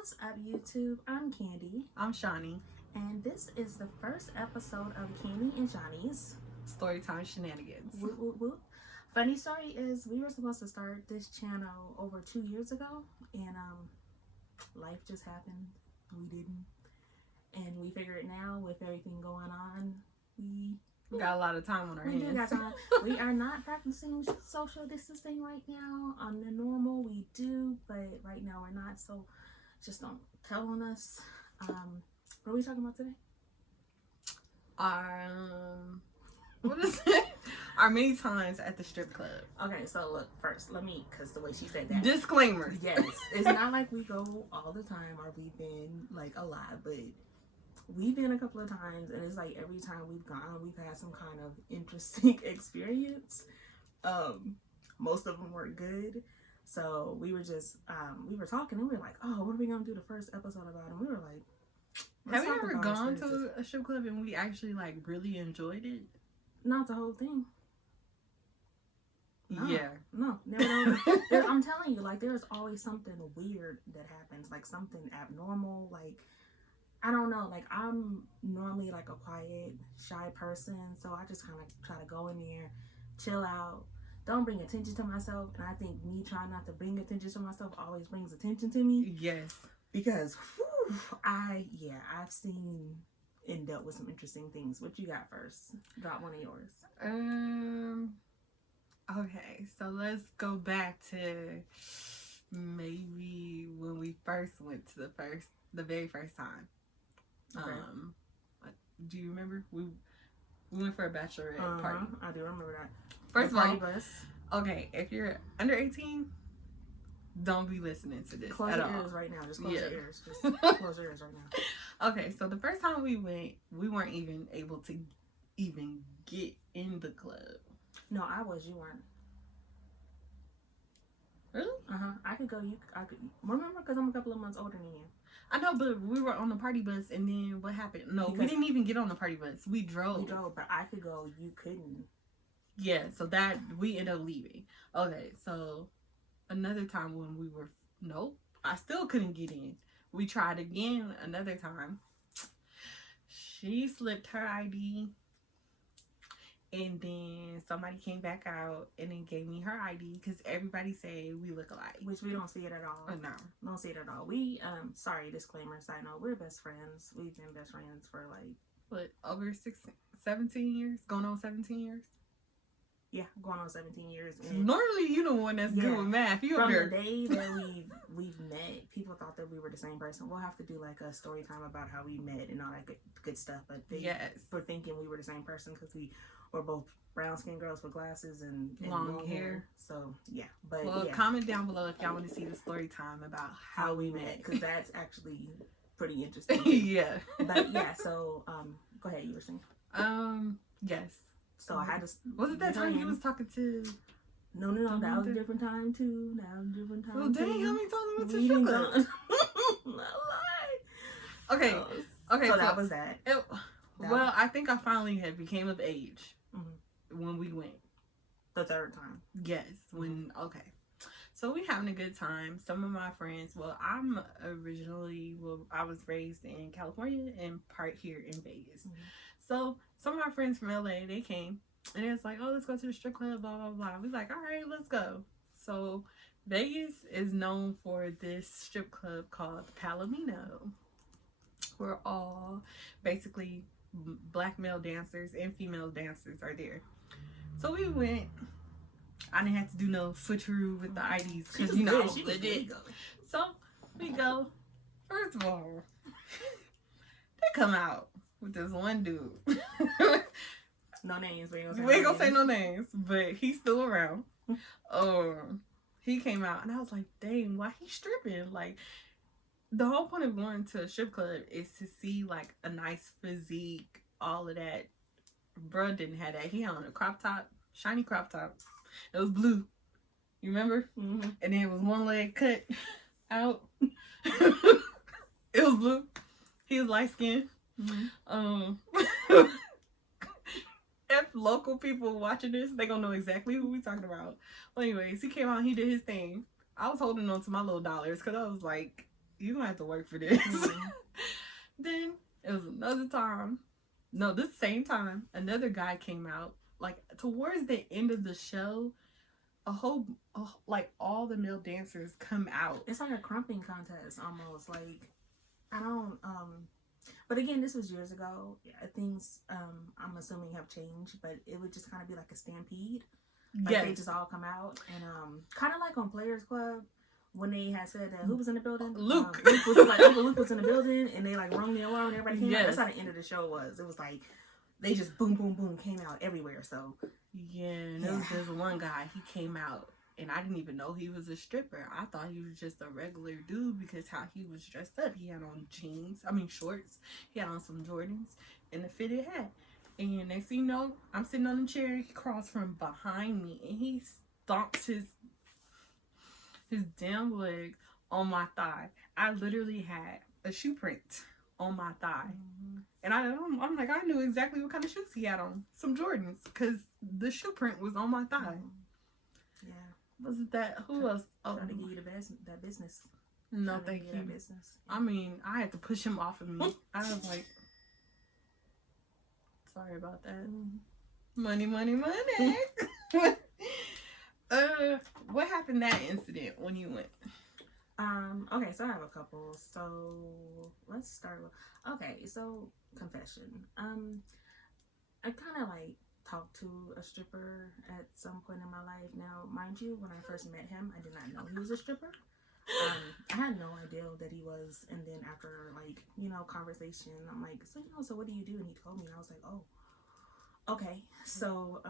What's up, YouTube? I'm Candy. I'm Shaunie. And this is the first episode of Candy and Shaunie's Storytime Shenanigans. Whoop, whoop, whoop. Funny story is we were supposed to start this channel over 2 years ago, and life just happened. We didn't. And we figured now with everything going on, we got a lot of time on our hands. We do got time. We are not practicing social distancing right now. On the normal, we do, but right now we're not. So just don't tell on us. What are we talking about today? What is it? Our many times at the strip club. Okay, so look, first, because the way she said that. Disclaimer. Yes, it's not like we go all the time or we've been like a lot, but we've been a couple of times, and it's like every time we've gone, we've had some kind of interesting experience. Most of them weren't good. So we were just, we were talking, and we were like, oh, what are we going to do the first episode about? And we were like, have you ever gone to a strip club and we actually like really enjoyed it? Not the whole thing. No, yeah. No, never. I'm telling you, like, there's always something weird that happens, like something abnormal. Like, I don't know, like, I'm normally like a quiet, shy person, so I just kind of try to go in there, chill out, don't bring attention to myself. And I think me trying not to bring attention to myself always brings attention to me. Yes. Because I've seen and dealt with some interesting things. What you got first? Drop one of yours. Okay, so let's go back to maybe when we first went to the very first time. Okay. Do you remember? We went for a bachelorette party. I do remember that. First of all, bus. Okay, if you're under 18, don't be listening to this close at your all. Ears right now. Just close your ears. Just close your ears right now. Okay, so the first time we went, we weren't even able to even get in the club. No, I was. You weren't. Really? I could go. I could remember because I'm a couple of months older than you. I know, but we were on the party bus, and then what happened? No, because we didn't even get on the party bus. We drove. We drove, but I could go. You couldn't. Yeah, so that we ended up leaving. Okay, so another time when we were I still couldn't get in. We tried again another time. She slipped her ID, and then somebody came back out and then gave me her ID because everybody say we look alike. Which we don't see it at all. No. Don't see it at all. We, sorry, disclaimer, side note, we're best friends. We've been best friends for like... What, over 17 years? Going on 17 years? Yeah, going on 17 years. And normally, you the one that's good with math. You from the day that we've met, people thought that we were the same person. We'll have to do like a story time about how we met and all that good stuff. But they were thinking we were the same person because we were both brown skinned girls with glasses and long hair. So yeah, but comment down below if y'all want to see the story time about how we met, because that's actually pretty interesting. Yeah. But yeah, so go ahead. You were saying. Yes. So I had to. Was it that time you was talking to? No. That was a different time too. Well, dang, how many times we went to strip club? Not lie. Okay. Okay. So that was that. Well, I think I finally had became of age when we went. The third time. Yes. Okay. So we having a good time. Some of my friends. Well, I was raised in California and part here in Vegas. So some of my friends from LA, they came and it's like, oh, let's go to the strip club, blah, blah, blah. We like, all right, let's go. So Vegas is known for this strip club called Palomino. We're all basically black male dancers and female dancers are there. So we went. I didn't have to do no switcheroo with the IDs because, you know, I was legit. So we go. First of all, they come out with this one dude. No names. We ain't gonna say no names, but he's still around. He came out and I was like, dang, why he stripping? Like, the whole point of going to a strip club is to see like a nice physique, all of that. Bruh didn't have that. He had on a crop top, shiny crop top. It was blue. You remember? And then it was one leg cut out. It was blue. He was light skinned. If local people watching this, they gonna know exactly who we talking about. Well, anyways, he came out, he did his thing. I was holding on to my little dollars because I was like, you're gonna have to work for this. Mm-hmm. Then it was another time. No, this same time, another guy came out. Like towards the end of the show, like all the male dancers come out. It's like a crumping contest almost. Like I don't but again, this was years ago. Things I'm assuming have changed, but it would just kind of be like a stampede. Like Yes. they just all come out and kind of like on Players Club when they had said who was in the building. Luke. Luke was like Uncle Luke was in the building and they like rung the alarm and everybody came out. Yes. That's how the end of the show was. It was like they just boom boom boom came out everywhere. So Yeah, and there was this one guy. He came out, and I didn't even know he was a stripper. I thought he was just a regular dude because how he was dressed up. He had on shorts. He had on some Jordans and a fitted hat. And next thing you know, I'm sitting on the chair. He crawls from behind me, and he stomps his damn leg on my thigh. I literally had a shoe print on my thigh. mm-hmm. And I'm like, I knew exactly what kind of shoes he had on. Some Jordans. Because the shoe print was on my thigh. Yeah. Wasn't that, who else? Oh, Trying to give you that business. no, Trying to thank give you you. that business. I mean, I had to push him off of me. I was like, sorry about that. Money, money, money. What happened that incident when you went? Okay, so I have a couple. So let's start with so confession. I kinda like talked to a stripper at some point in my life. Now, mind you, when I first met him, I did not know he was a stripper. I had no idea that he was, and then after like, conversation, I'm like, so what do you do? And he told me, and I was like, oh, okay. So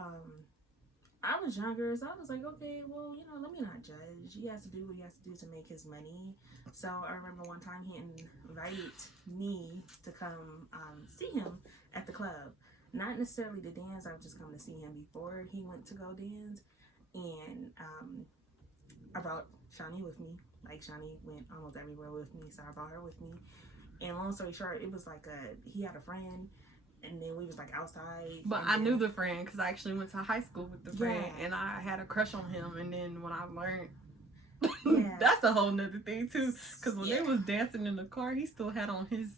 I was younger, so I was like, okay, well, let me not judge. He has to do what he has to do to make his money. So I remember one time he invited me to come see him at the club. Not necessarily to dance, I was just coming to see him before he went to go dance. And I brought Shaunie with me. Like, Shaunie went almost everywhere with me, so I brought her with me. And long story short, it was like he had a friend, and then we was like outside. But I knew the friend because I actually went to high school with the friend, and I had a crush on him. And then when I learned, that's a whole nother thing too. Because when they was dancing in the car, he still had on his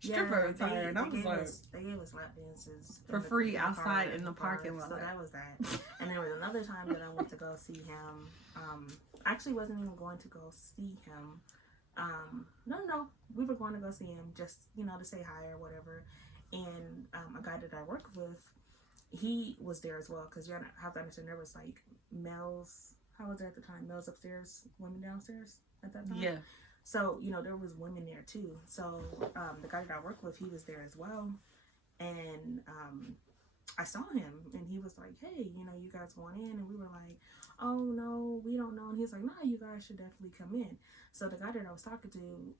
stripper attire, and I was like, they gave us lap dances for free outside in the parking lot. So that was that. And there was another time that I went to go see him. I actually wasn't even going to go see him. No, we were going to go see him just to say hi or whatever. And a guy that I work with, he was there as well, because you have to understand there was like males. How was it at the time? Males upstairs, women downstairs at that time. Yeah. So there was women there too. So the guy that I work with, he was there as well, and I saw him, and he was like, "Hey, you guys going in?" And we were like, "Oh no, we don't know." And he's like, "No, you guys should definitely come in." So the guy that I was talking to,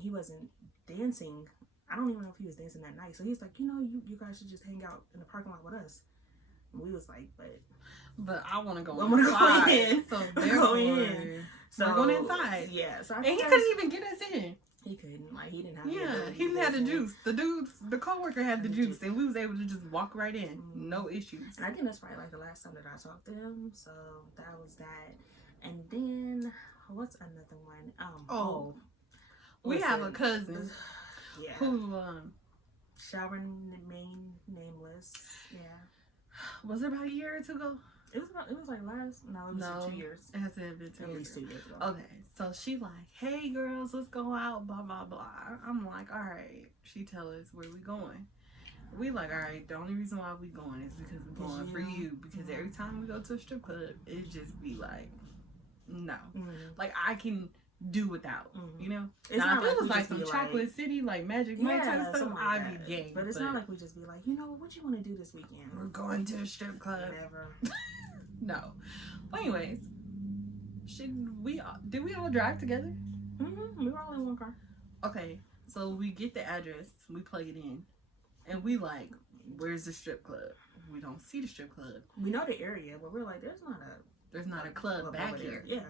he wasn't dancing. I don't even know if he was dancing that night. So he's like, you guys should just hang out in the parking lot with us. And we was like, but I want to go inside. Go in. So go in. So we're going inside. Yeah. So and he couldn't even get us in. He couldn't. Like, he didn't have. Yeah, he didn't have the juice. The coworker had the juice, and we was able to just walk right in, no issues. And I think that's probably like the last time that I talked to him. So that was that. And then what's another one? We have a cousin. Yeah. Who shall remain nameless. Yeah. Was it about a year or two ago? It was like last. No, it was 2 years. It has been 2 years. At least 2 years ago. Okay, so she like, hey girls, let's go out. Blah blah blah. I'm like, all right. She tell us where we going. We like, all right. The only reason why we going is because we're going for you. Because every time we go to a strip club, it just be like, no. Like I can do without, It's now, not if it like was like some Chocolate City, like Magic Mike type stuff, like I'd be game. But it's not like we just be like, what you want to do this weekend? We're going to a strip club. Whatever. No. But anyways, did we all drive together? We were all in one car. Okay, so we get the address, we plug it in, and we like, where's the strip club? We don't see the strip club. We know the area, but we're like, there's not a club back here. Yeah.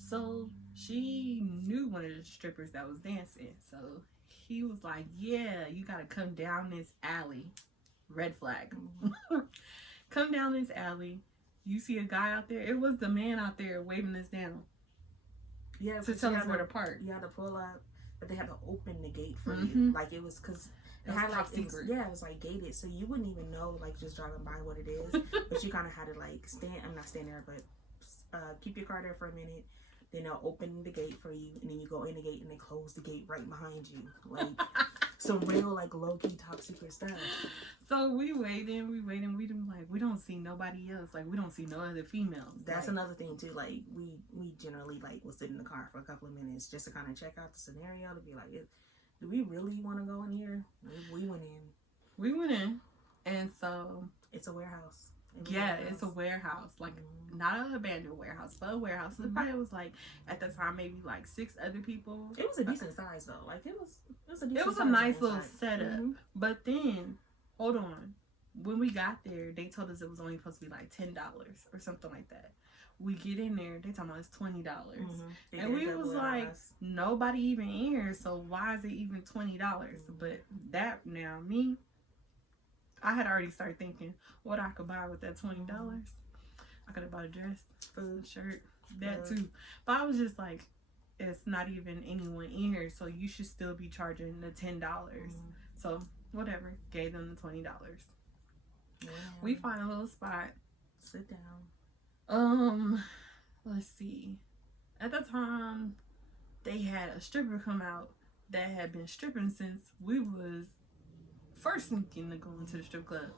So she knew one of the strippers that was dancing. So he was like, yeah, you got to come down this alley. Red flag. Come down this alley. You see a guy out there. It was the man out there waving us down. Yeah, to tell us where to park. You had to pull up, but they had to open the gate for you. Like it was because it had like it was like gated, so you wouldn't even know like just driving by what it is. But you kind of had to like not stand there, but keep your car there for a minute. Then they'll open the gate for you, and then you go in the gate, and they close the gate right behind you. Like some real like low key top secret stuff. So we waiting. We don't see nobody else. Like we don't see no other females. That's like, another thing too. Like we generally like will sit in the car for a couple of minutes just to kind of check out the scenario to be like, do we really want to go in here? We went in, and so it's a warehouse. It's a warehouse, like not an abandoned warehouse, but a warehouse. So probably was like at the time maybe like 6 other people. It was a decent size though. Like it was a nice little setup. But then, hold on, when we got there, they told us it was only supposed to be like $10 or something like that. We get in there, they talking about it's $20, and we was like, nobody even in here, so why is it even $20? But that now me. I had already started thinking what I could buy with that $20. I could have bought a dress, food, shirt, that too. But I was just like, it's not even anyone in here, so you should still be charging the $10. So whatever, gave them the $20. We find a little spot. Sit down. Let's see. At the time, they had a stripper come out that had been stripping since we was first thinking to go into the strip club.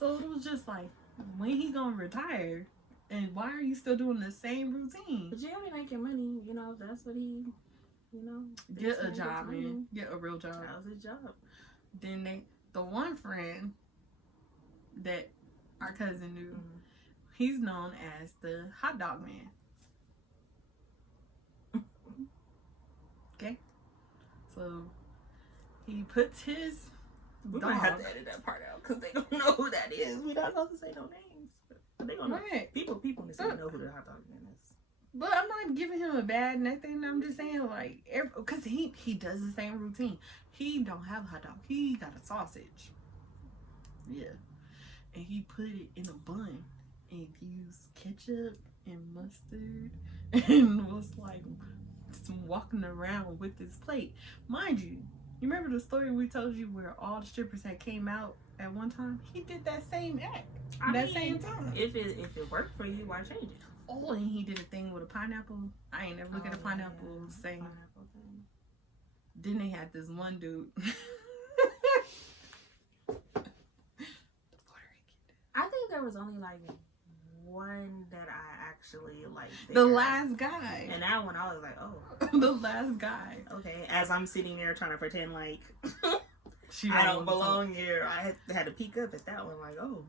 So it was just like, when he gonna retire? And why are you still doing the same routine? But you only making money, you know, that's what he, you know. Get a job, man. Get a real job. That was his job. Then the one friend that our cousin knew, he's known as the hot dog man. Okay? So he puts his we might have to edit that part out because they don't know who that is. We not supposed to say no names, but they gonna know. People in the city know who the hot dog man is. But I'm not giving him a bad nothing. I'm just saying like, because he does the same routine. He don't have a hot dog. He got a sausage. Yeah, and he put it in a bun and used ketchup and mustard and was like walking around with his plate, mind you. You remember the story we told you where all the strippers had came out at one time? He did that same act. Same time. If it worked for you, why change it? Oh, and he did a thing with a pineapple. I ain't never looked at a pineapple saying. Pineapple thing. Then they had this one dude. I think there was only like one that I actually liked. The last guy. And that one I was like, oh. The last guy. Okay. As I'm sitting there trying to pretend like I don't belong here, I had to peek up at that one like, oh.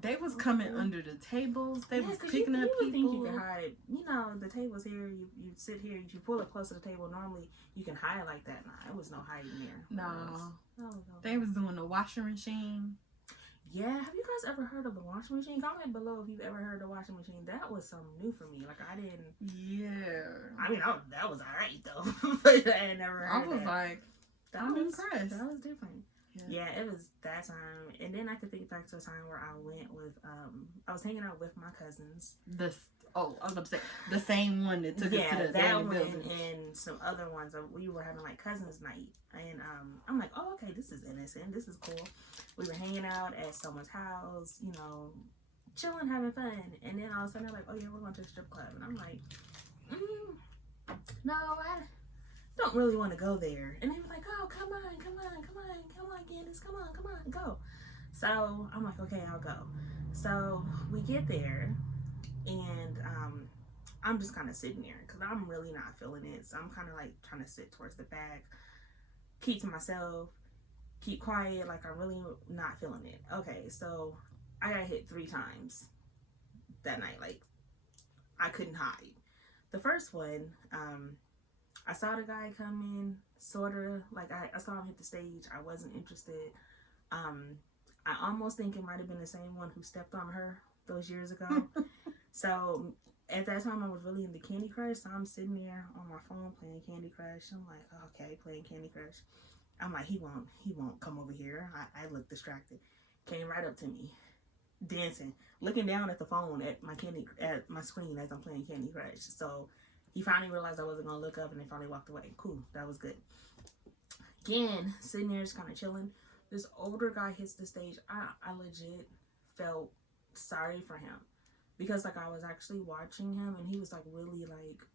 They was coming under the tables. They was picking up people. Think you can hide. You know, the table's here. You sit here. If you pull it close to the table, normally you can hide like that. Nah, it was no hiding there. No. They was doing the washing machine. Yeah, have you guys ever heard of the washing machine? Comment below if you've ever heard of the washing machine. That was something new for me. Like, I didn't... Yeah. I mean, that was alright, though. But I had never heard of that. I was like, I'm impressed. That was different. Yeah, it was that time. And then I could think back to a time where I went with... I was hanging out with my cousins. I was about to say, the same one that took us to the that one building. And some other ones. We were having, like, cousins' night. And I'm like, oh, okay, this is innocent. This is cool. We were hanging out at someone's house, you know, chilling, having fun. And then all of a sudden, they're like, oh, yeah, we're going to the strip club. And I'm like, no, I don't really want to go there. And they were like, oh, come on, Candace, come on, go. So I'm like, okay, I'll go. So we get there, and I'm just kind of sitting there because I'm really not feeling it. So I'm kind of like trying to sit towards the back, keep to myself, keep quiet, like I'm really not feeling it. Okay, so I got hit 3 times that night. Like, I couldn't hide. The first one, I saw the guy come in, sort of, like I saw him hit the stage. I wasn't interested. I almost think it might have been the same one who stepped on her those years ago. So at that time, I was really into Candy Crush. So I'm sitting there on my phone playing Candy Crush. I'm like, okay, playing Candy Crush. I'm like, he won't come over here. I look distracted. Came right up to me, dancing, looking down at the phone at my screen as I'm playing Candy Crush. So He finally realized I wasn't gonna look up, and they finally walked away. Cool, that was good. Again, sitting there just kind of chilling. This older guy hits the stage. I legit felt sorry for him because like I was actually watching him, and he was like really like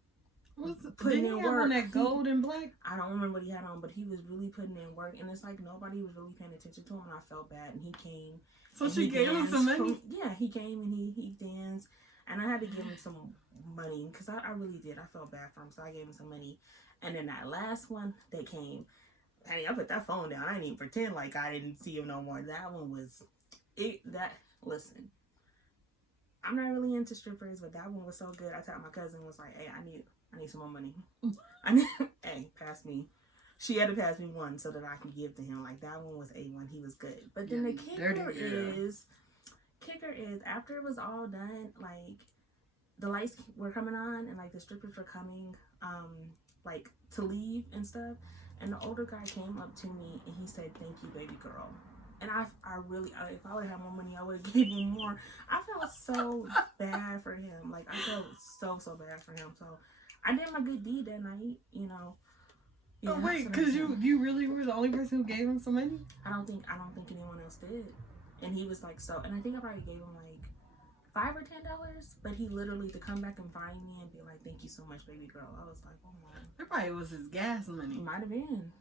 putting in work. On that gold and black? I don't remember what he had on, but he was really putting in work, and it's like nobody was really paying attention to him, and I felt bad. And he came. So she gave him some money? Yeah, he came and he danced, and I had to give him some money because I really did. I felt bad for him, so I gave him some money. And then that last one that came, hey, I put that phone down. I didn't even pretend like I didn't see him no more. That one was listen, I'm not really into strippers, but that one was so good. I told my cousin, was like, hey, I need some more money. Hey, pass me. She had to pass me one so that I can give to him. Like, that one was A1. He was good. But then the kicker is after it was all done, like, the lights were coming on and like the strippers were coming, like to leave and stuff. And the older guy came up to me and he said, "Thank you, baby girl." And I really, if I would have had more money, I would have given him more. I felt so bad for him. Like, I felt so bad for him. So I did my good deed that night, you know. Yeah, oh wait, because you really were the only person who gave him some money? I don't think anyone else did. And he was like, so, and I think I probably gave him like $5 or $10, but he literally to come back and find me and be like, "Thank you so much, baby girl." I was like, oh my. That probably was his gas money. Might have been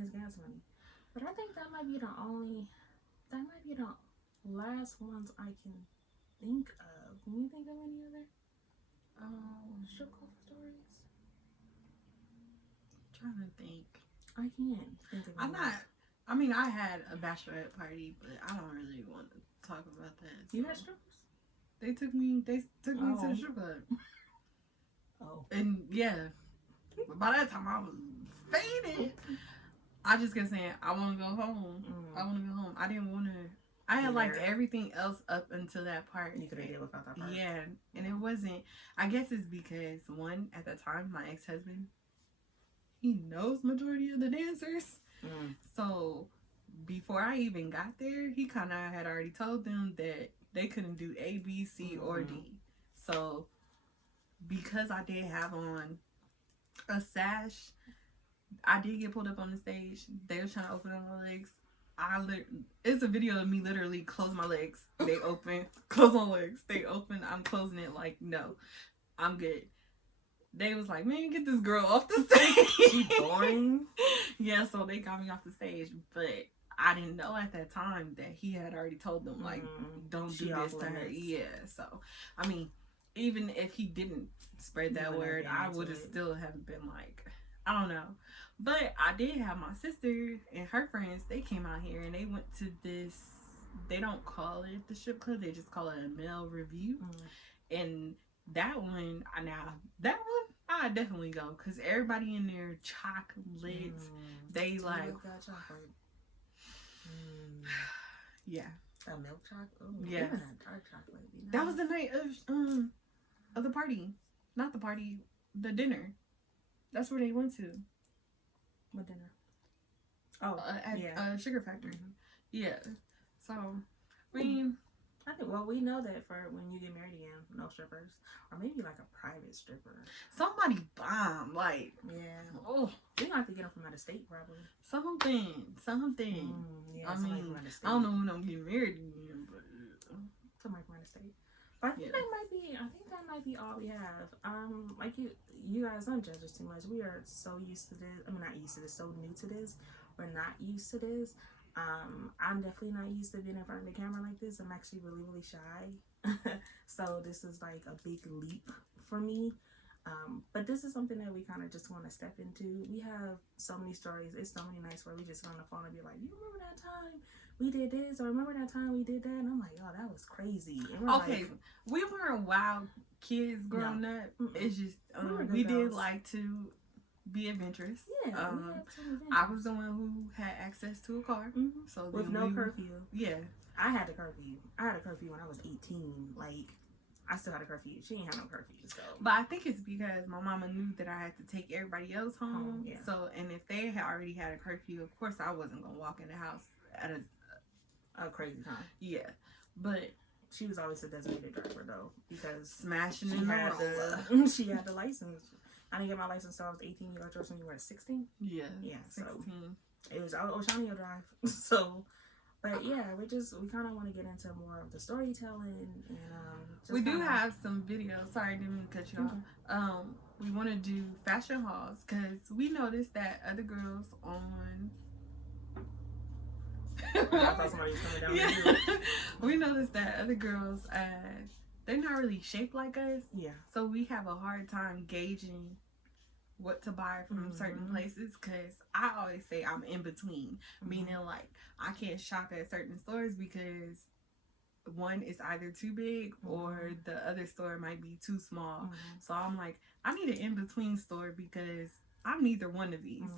his gas money. But I think that might be the last ones I can think of. Can you think of any other strip club stories? I'm trying to think. I can't think of any. I mean, I had a bachelorette party, but I don't really want to talk about that. So. You had strippers? They took me to the strip club. Oh. And yeah, but by that time I was faded. I just kept saying, I want to go home. I want to go home. I didn't want to. I had liked everything else up until that part. You could have did without that part. Yeah, and it wasn't. I guess it's because one, at the time, my ex-husband, he knows majority of the dancers. So before I even got there, he kind of had already told them that they couldn't do A, B, C, or D. So because I did have on a sash, I did get pulled up on the stage. They were trying to open up my legs. It's a video of me literally close my legs. They open, close my legs. They open, I'm closing it like, no, I'm good. They was like, man, get this girl off the stage. She boring. Yeah, so they got me off the stage, but I didn't know at that time that he had already told them, like, don't do this to her. Yeah, so, I mean, even if he didn't spread that word, I would have still have been like, I don't know. But I did have my sister and her friends, they came out here and they went to this, they don't call it the strip club, they just call it a male review. And that one, I definitely go, because everybody in there chocolates. They like chocolate. Yeah. A milk chocolate? Oh, yes. Even a dark chocolate. That was the night of the party. Not the party, the dinner. That's where they went to. What dinner? Oh, at Sugar Factory. Yeah. So, I mean, I think, well, we know that for when you get married again, no strippers. Or maybe like a private stripper. Somebody bomb, like. Yeah. Oh. You're going to have to get them from out of state, probably. Something. Yeah, I mean, I don't know when I'm getting married again, but. Somebody from out of state. But I think that might be all we have. Like you guys don't judge us too much. We are so used to this. I mean, not used to this. So new to this. We're not used to this. I'm definitely not used to being in front of the camera like this. I'm actually really shy. So this is like a big leap for me. But this is something that we kind of just want to step into. We have so many stories. It's so many nights where we just sit on the phone and be like, you remember that time we did this? Or remember that time we did that? And I'm like, oh, that was crazy. And okay, like, we weren't wild kids growing up. It's just, we did like to be adventurous. Yeah, I was the one who had access to a car. So with no curfew. Yeah. I had a curfew. when I was 18. Like, I still had a curfew. She ain't had no curfew, so. But I think it's because my mama knew that I had to take everybody else home. Yeah. So, and if they had already had a curfew, of course I wasn't gonna walk in the house at a crazy time. Yeah, but she was always a designated driver though, because smashing she in had the she had the license. I didn't get my license until I was 18. You got yours when you were at 16? Yeah. Yeah, 16. So it was, Shaunie will drive. So, but yeah, we kind of want to get into more of the storytelling. And we do have some videos. Sorry, I didn't mean to cut you off. We want to do fashion hauls because we noticed that other girls on I thought somebody was coming down the hill. We noticed that other girls, they're not really shaped like us. Yeah. So we have a hard time gauging what to buy from certain places because I always say I'm in between, meaning like I can't shop at certain stores because one is either too big or the other store might be too small. So I'm like, I need an in between store because I'm neither one of these.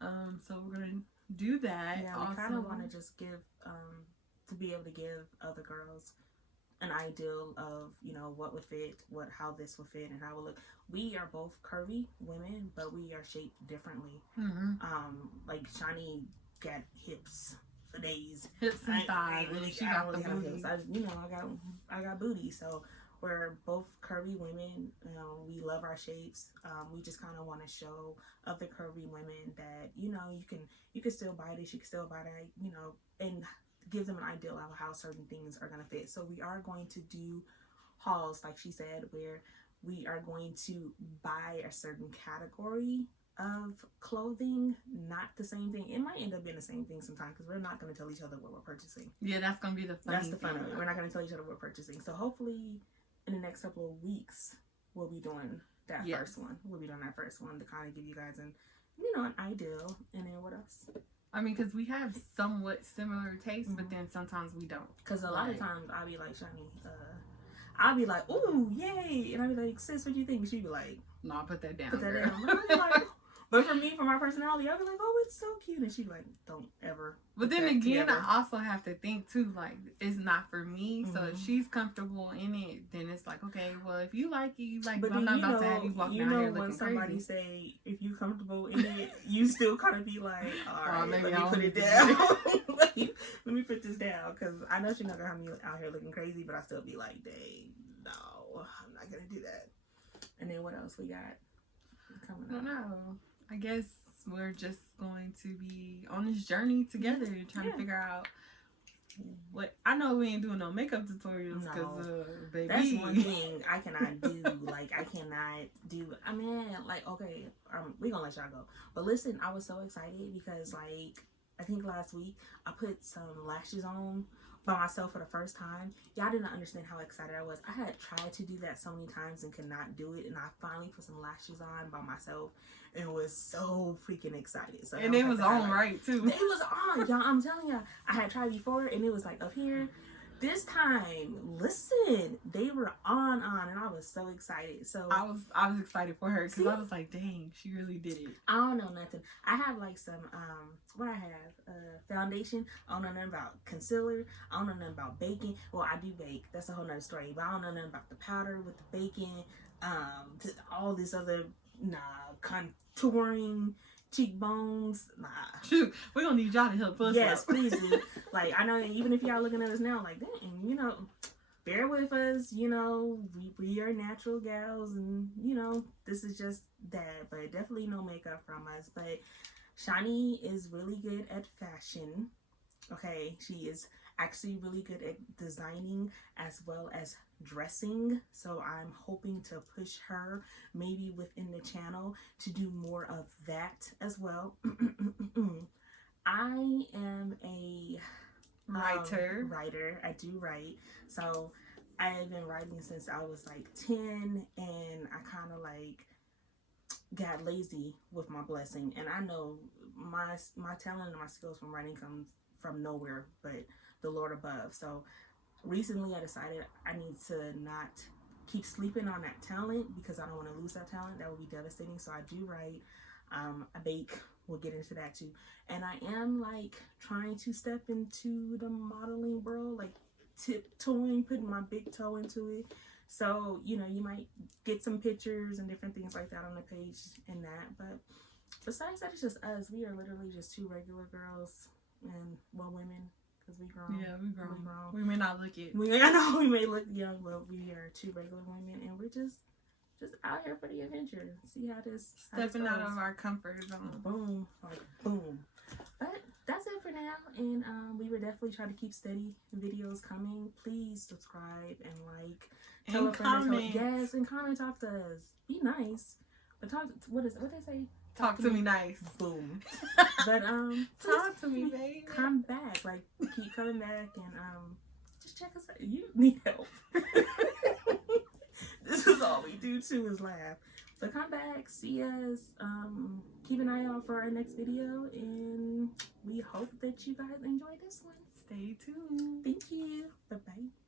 So we're gonna do that. Yeah, we kind of want to just give to be able to give other girls an ideal of, you know, what would fit, how this would fit and how it would look. We are both curvy women, but we are shaped differently. Like Shaunie got hips for days, hips and thighs, and she got the booty. I got booty. So we're both curvy women. You know, we love our shapes. We just kind of want to show other curvy women that, you know, you can still buy this, you can still buy that, you know, and give them an idea of how certain things are going to fit. So we are going to do hauls, like she said, where we are going to buy a certain category of clothing, not the same thing. It might end up being the same thing sometimes because we're not going to tell each other what we're purchasing. Yeah, that's going to be the fun. That's the fun of it. We're not going to tell each other what we're purchasing. So hopefully in the next couple of weeks, we'll be doing that first one. We'll be doing that first one to kind of give you guys an ideal. And then what else? I mean, because we have somewhat similar tastes, but then sometimes we don't. Because a lot of times I'll be like, Shaunie, I'll be like, ooh, yay. And I'll be like, sis, what do you think? She'll be like, no, put that down. Put that down. But I'll be like, but for me, for my personality, I'll be like, oh, it's so cute. And she'd be like, don't ever. But then again, I also have to think too, like, it's not for me. So if she's comfortable in it, then it's like, okay, well, if you like it, you like it. But I'm not about to have you walk down here looking when somebody crazy. say, if you comfortable in it, you still kind of be like, all right, maybe let me put it down. Let me put this down. Because I know she's not going to have me out here looking crazy, but I still be like, dang, no, I'm not going to do that. And then what else we got coming up? I don't know. I guess we're just going to be on this journey together, trying to figure out what. I know we ain't doing no makeup tutorials because, baby, that's one thing I cannot do. Like, I cannot do. I mean, like, okay, we gonna let y'all go. But listen, I was so excited because, like, I think last week I put some lashes on by myself for the first time. Y'all didn't understand how excited I was. I had tried to do that so many times and could not do it, and I finally put some lashes on by myself and was so freaking excited. So and it was on right too. It was on, y'all. I'm telling y'all, I had tried before and it was like up here. This time, listen, they were on, and I was so excited. So I was excited for her because I was like, dang, she really did it. I don't know nothing. I have like some what I have foundation. I don't know nothing about concealer. I don't know nothing about baking. Well, I do bake. That's a whole nother story. But I don't know nothing about the powder with the baking. All this other contouring. Cheekbones, nah. Shoot, we're gonna need y'all to help us. Yes, please do. Like, I know even if y'all looking at us now, like, dang, you know, bear with us. You know, we are natural gals, and you know, this is just that. But definitely no makeup from us. But Shaunie is really good at fashion. Okay, she is actually really good at designing as well as dressing, so I'm hoping to push her maybe within the channel to do more of that as well. I am a writer. I do write, so I've been writing since I was like 10, and I kind of like got lazy with my blessing, and I know my talent and my skills from writing comes from nowhere but the Lord above. So recently I decided I need to not keep sleeping on that talent because I don't want to lose that talent. That would be devastating. So I do write, I bake, we'll get into that too. And I am like trying to step into the modeling world, like tiptoeing, putting my big toe into it. So, you know, you might get some pictures and different things like that on the page and that. But besides that, it's just us. We are literally just two regular girls and, well, women. Because we grown. Yeah, we grown. We may not look it. I know we may look young, but we are two regular women, and we're just just out here for the adventure. See how this Stepping out goes. of our comfort zone. Boom, like boom. But that's it for now, and we will definitely try to keep steady videos coming. Please subscribe and like, tell a friend, comment. yes, and comment, talk to us. Be nice, but talk. What they say? Talk to me nice. Boom. But talk to me, baby. Come back, like keep coming back, and just check us out. You need help. This is all we do too, is laugh. So come back, see us, keep an eye out for our next video, and we hope that you guys enjoy this one. Stay tuned. Thank you. Bye-bye.